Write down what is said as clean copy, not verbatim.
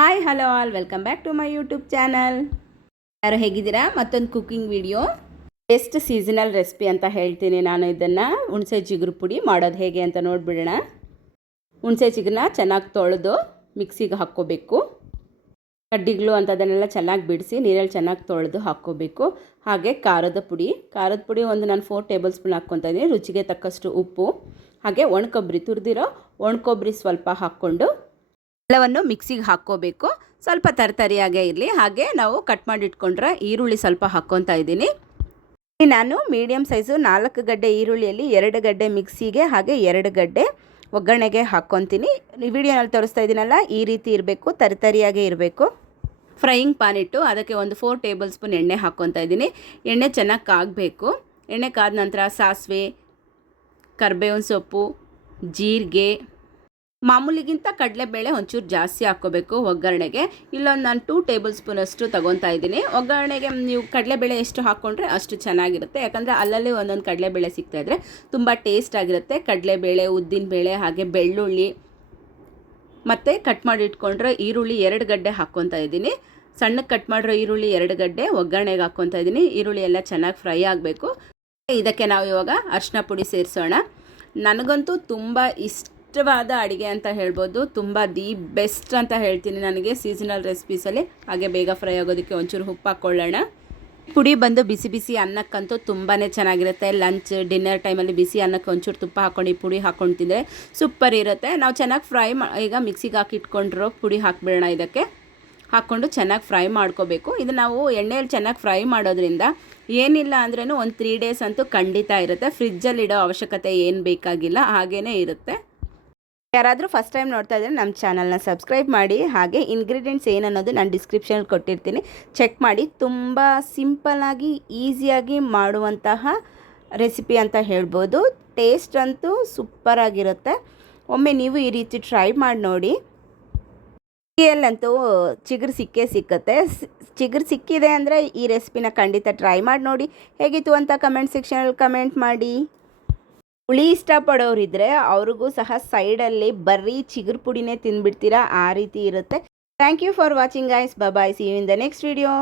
Hi hello all welcome back to my YouTube channel. ಯಾರು ಹೇಗಿದ್ದೀರಾ? ಮತ್ತೊಂದು cooking video, best seasonal recipe ಅಂತ ಹೇಳ್ತೀನಿ ನಾನು. ಇದನ್ನು ಹುಣಸೆ ಚಿಗುರು ಪುಡಿ ಮಾಡೋದು ಹೇಗೆ ಅಂತ ನೋಡಿಬಿಡೋಣ. ಹುಣಸೆ ಚಿಗುರನ್ನ ಚೆನ್ನಾಗಿ ತೊಳೆದು ಮಿಕ್ಸಿಗೆ ಹಾಕ್ಕೋಬೇಕು. ಕಡ್ಡಿಗಳು ಅಂಥದ್ದನ್ನೆಲ್ಲ ಚೆನ್ನಾಗಿ ಬಿಡಿಸಿ ನೀರಲ್ಲಿ ಚೆನ್ನಾಗಿ ತೊಳೆದು ಹಾಕ್ಕೋಬೇಕು. ಹಾಗೆ ಖಾರದ ಪುಡಿ ಒಂದು ನಾನು 4 ಟೇಬಲ್ ಸ್ಪೂನ್ ಹಾಕ್ಕೊತಾ ಇದ್ದೀನಿ. ರುಚಿಗೆ ತಕ್ಕಷ್ಟು ಉಪ್ಪು, ಹಾಗೆ ಒಣಕೊಬ್ಬರಿ, ತುರಿದಿರೋ ಒಣಕೊಬ್ಬರಿ ಸ್ವಲ್ಪ ಹಾಕ್ಕೊಂಡು ಎಲ್ಲವನ್ನು ಮಿಕ್ಸಿಗೆ ಹಾಕ್ಕೋಬೇಕು. ಸ್ವಲ್ಪ ತರಿಯಾಗೇ ಇರಲಿ. ಹಾಗೆ ನಾವು ಕಟ್ ಮಾಡಿ ಇಟ್ಕೊಂಡ್ರೆ ಈರುಳ್ಳಿ ಸ್ವಲ್ಪ ಹಾಕ್ಕೊತಾ ಇದ್ದೀನಿ. ನಾನು ಮೀಡಿಯಮ್ ಸೈಜು 4 ಗಡ್ಡೆ ಈರುಳ್ಳಿಯಲ್ಲಿ 2 ಗಡ್ಡೆ ಮಿಕ್ಸಿಗೆ, ಹಾಗೆ 2 ಗಡ್ಡೆ ಒಗ್ಗರಣೆಗೆ ಹಾಕ್ಕೊತೀನಿ. ವಿಡಿಯೋನಲ್ಲಿ ತೋರಿಸ್ತಾ ಇದ್ದೀನಲ್ಲ, ಈ ರೀತಿ ಇರಬೇಕು, ತರಿಯಾಗೇ ಇರಬೇಕು. ಫ್ರೈಯಿಂಗ್ ಪ್ಯಾನ್ ಇಟ್ಟು ಅದಕ್ಕೆ ಒಂದು 4 ಟೇಬಲ್ ಸ್ಪೂನ್ ಎಣ್ಣೆ ಹಾಕ್ಕೊತಾ ಇದ್ದೀನಿ. ಎಣ್ಣೆ ಚೆನ್ನಾಗಿ ಕಾಗಬೇಕು. ಎಣ್ಣೆ ಕಾದ ನಂತರ ಸಾಸಿವೆ, ಕರಿಬೇವಿನ ಸೊಪ್ಪು, ಜೀರಿಗೆ, ಮಾಮೂಲಿಗಿಂತ ಕಡಲೆಬೇಳೆ ಒಂಚೂರು ಜಾಸ್ತಿ ಹಾಕ್ಕೋಬೇಕು ಒಗ್ಗರಣೆಗೆ. ಇಲ್ಲೊಂದು ನಾನು 2 ಟೇಬಲ್ ಸ್ಪೂನಷ್ಟು ತೊಗೊತಾ ಇದ್ದೀನಿ. ಒಗ್ಗರಣೆಗೆ ನೀವು ಕಡಲೆಬೇಳೆ ಎಷ್ಟು ಹಾಕ್ಕೊಂಡ್ರೆ ಅಷ್ಟು ಚೆನ್ನಾಗಿರುತ್ತೆ. ಯಾಕಂದರೆ ಅಲ್ಲಲ್ಲಿ ಒಂದೊಂದು ಕಡಲೆಬೇಳೆ ಸಿಗ್ತಾಯಿದ್ರೆ ತುಂಬ ಟೇಸ್ಟ್ ಆಗಿರುತ್ತೆ. ಕಡಲೆಬೇಳೆ, ಉದ್ದಿನಬೇಳೆ, ಹಾಗೆ ಬೆಳ್ಳುಳ್ಳಿ ಮತ್ತು ಕಟ್ ಮಾಡಿ ಇಟ್ಕೊಂಡ್ರೆ ಈರುಳ್ಳಿ 2 ಗಡ್ಡೆ ಹಾಕ್ಕೊತಾ ಇದ್ದೀನಿ. ಸಣ್ಣಕ್ಕೆ ಕಟ್ ಮಾಡಿರೋ ಈರುಳ್ಳಿ 2 ಗಡ್ಡೆ ಒಗ್ಗರಣೆಗೆ ಹಾಕ್ಕೊತಾ ಇದ್ದೀನಿ. ಈರುಳ್ಳಿ ಎಲ್ಲ ಚೆನ್ನಾಗಿ ಫ್ರೈ ಆಗಬೇಕು. ಇದಕ್ಕೆ ನಾವು ಇವಾಗ ಅರಿಶಿನ ಪುಡಿ ಸೇರಿಸೋಣ. ನನಗಂತೂ ತುಂಬ ಇಷ್ಟವಾದ ಅಡುಗೆ ಅಂತ ಹೇಳ್ಬೋದು. ತುಂಬ ದಿ ಬೆಸ್ಟ್ ಅಂತ ಹೇಳ್ತೀನಿ ನನಗೆ ಸೀಸನಲ್ ರೆಸಿಪೀಸಲ್ಲಿ. ಹಾಗೆ ಬೇಗ ಫ್ರೈ ಆಗೋದಕ್ಕೆ ಒಂಚೂರು ಉಪ್ಪು ಹಾಕ್ಕೊಳ್ಳೋಣ. ಪುಡಿ ಬಂದು ಬಿಸಿ ಬಿಸಿ ಅನ್ನಕ್ಕಂತೂ ತುಂಬಾ ಚೆನ್ನಾಗಿರುತ್ತೆ. ಲಂಚ್ ಡಿನ್ನರ್ ಟೈಮಲ್ಲಿ ಬಿಸಿ ಅನ್ನಕ್ಕೆ ಒಂಚೂರು ತುಪ್ಪ ಹಾಕ್ಕೊಂಡು ಈ ಪುಡಿ ಹಾಕ್ಕೊಂಡು ತಿಂದರೆ ಸೂಪರ್ ಇರುತ್ತೆ. ನಾವು ಚೆನ್ನಾಗಿ ಫ್ರೈ ಈಗ ಮಿಕ್ಸಿಗೆ ಹಾಕಿ ಇಟ್ಕೊಂಡಿರೋ ಪುಡಿ ಹಾಕ್ಬಿಡೋಣ. ಇದಕ್ಕೆ ಹಾಕ್ಕೊಂಡು ಚೆನ್ನಾಗಿ ಫ್ರೈ ಮಾಡ್ಕೋಬೇಕು. ಇದು ನಾವು ಎಣ್ಣೆಯಲ್ಲಿ ಚೆನ್ನಾಗಿ ಫ್ರೈ ಮಾಡೋದ್ರಿಂದ ಏನಿಲ್ಲ ಅಂದ್ರೂ ಒಂದು 3 ಡೇಸ್ ಅಂತೂ ಖಂಡಿತ ಇರುತ್ತೆ. ಫ್ರಿಜ್ಜಲ್ಲಿ ಇಡೋ ಅವಶ್ಯಕತೆ ಏನು ಬೇಕಾಗಿಲ್ಲ, ಹಾಗೇ ಇರುತ್ತೆ. ಯಾರಾದರೂ ಫಸ್ಟ್ ಟೈಮ್ ನೋಡ್ತಾ ಇದ್ದರೆ ನಮ್ಮ ಚಾನಲ್ನ ಸಬ್ಸ್ಕ್ರೈಬ್ ಮಾಡಿ. ಹಾಗೆ ಇಂಗ್ರೀಡಿಯೆಂಟ್ಸ್ ಏನನ್ನೋದು ನಾನು ಡಿಸ್ಕ್ರಿಪ್ಷನಲ್ಲಿ ಕೊಟ್ಟಿರ್ತೀನಿ, ಚೆಕ್ ಮಾಡಿ. ತುಂಬ ಸಿಂಪಲ್ಲಾಗಿ ಈಸಿಯಾಗಿ ಮಾಡುವಂತಹ ರೆಸಿಪಿ ಅಂತ ಹೇಳ್ಬೋದು. ಟೇಸ್ಟ್ ಅಂತೂ ಸೂಪರಾಗಿರುತ್ತೆ. ಒಮ್ಮೆ ನೀವು ಈ ರೀತಿ ಟ್ರೈ ಮಾಡಿ ನೋಡಿ. ಅಲ್ಲಂತೂ ಚಿಗುರು ಸಿಕ್ಕತ್ತೆ. ಚಿಗುರು ಸಿಕ್ಕಿದೆ ಅಂದರೆ ಈ ರೆಸಿಪಿನ ಖಂಡಿತ ಟ್ರೈ ಮಾಡಿ ನೋಡಿ. ಹೇಗಿತ್ತು ಅಂತ ಕಮೆಂಟ್ ಸೆಕ್ಷನಲ್ಲಿ ಕಮೆಂಟ್ ಮಾಡಿ. ಹುಳಿ ಇಷ್ಟಪಡೋರಿದ್ದರೆ ಅವ್ರಿಗೂ ಸಹ ಸೈಡಲ್ಲಿ ಬರೀ ಚಿಗುರು ಪುಡಿನೇ ತಿಂದುಬಿಡ್ತೀರಾ, ಆ ರೀತಿ ಇರುತ್ತೆ. Thank you for watching guys. Bye. See you in the next video.